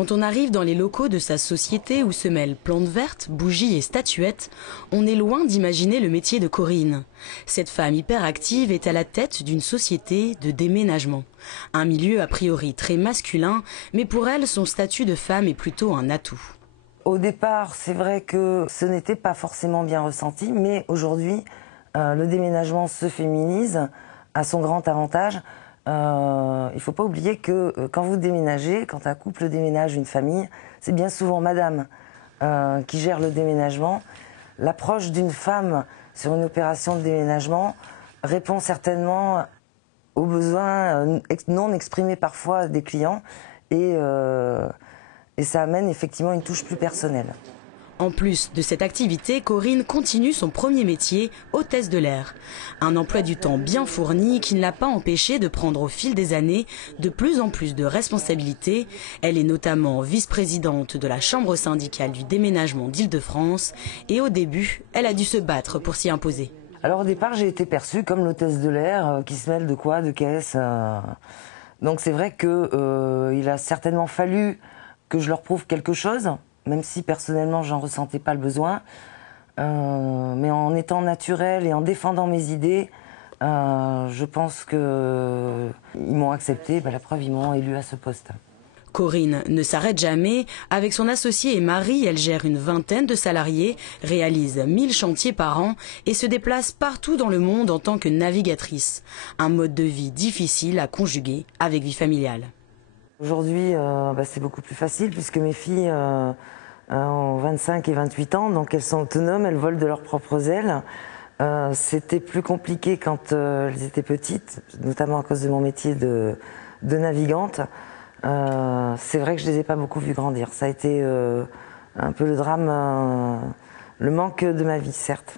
Quand on arrive dans les locaux de sa société où se mêlent plantes vertes, bougies et statuettes, on est loin d'imaginer le métier de Corinne. Cette femme hyperactive est à la tête d'une société de déménagement. Un milieu a priori très masculin, mais pour elle, son statut de femme est plutôt un atout. Au départ, c'est vrai que ce n'était pas forcément bien ressenti, mais aujourd'hui, le déménagement se féminise à son grand avantage. Il ne faut pas oublier que quand vous déménagez, quand un couple déménage, une famille, c'est bien souvent madame qui gère le déménagement. L'approche d'une femme sur une opération de déménagement répond certainement aux besoins non exprimés parfois des clients et ça amène effectivement une touche plus personnelle. En plus de cette activité, Corinne continue son premier métier, hôtesse de l'air. Un emploi du temps bien fourni qui ne l'a pas empêchée de prendre au fil des années de plus en plus de responsabilités. Elle est notamment vice-présidente de la Chambre syndicale du déménagement d'Île-de-France et au début, elle a dû se battre pour s'y imposer. Alors au départ, j'ai été perçue comme l'hôtesse de l'air qui se mêle de quoi, de caisse. Donc c'est vrai qu'il a certainement fallu que je leur prouve quelque chose, même si personnellement j'en ressentais pas le besoin, mais en étant naturelle et en défendant mes idées, je pense qu'ils m'ont accepté, la preuve ils m'ont élue à ce poste. Corinne ne s'arrête jamais. Avec son associé et mari, elle gère une vingtaine de salariés, réalise 1000 chantiers par an et se déplace partout dans le monde en tant que navigatrice. Un mode de vie difficile à conjuguer avec vie familiale. Aujourd'hui, c'est beaucoup plus facile puisque mes filles ont 25 et 28 ans, donc elles sont autonomes, elles volent de leurs propres ailes. C'était plus compliqué quand elles étaient petites, notamment à cause de mon métier de navigante. C'est vrai que je ne les ai pas beaucoup vues grandir. Ça a été un peu le drame, le manque de ma vie, certes.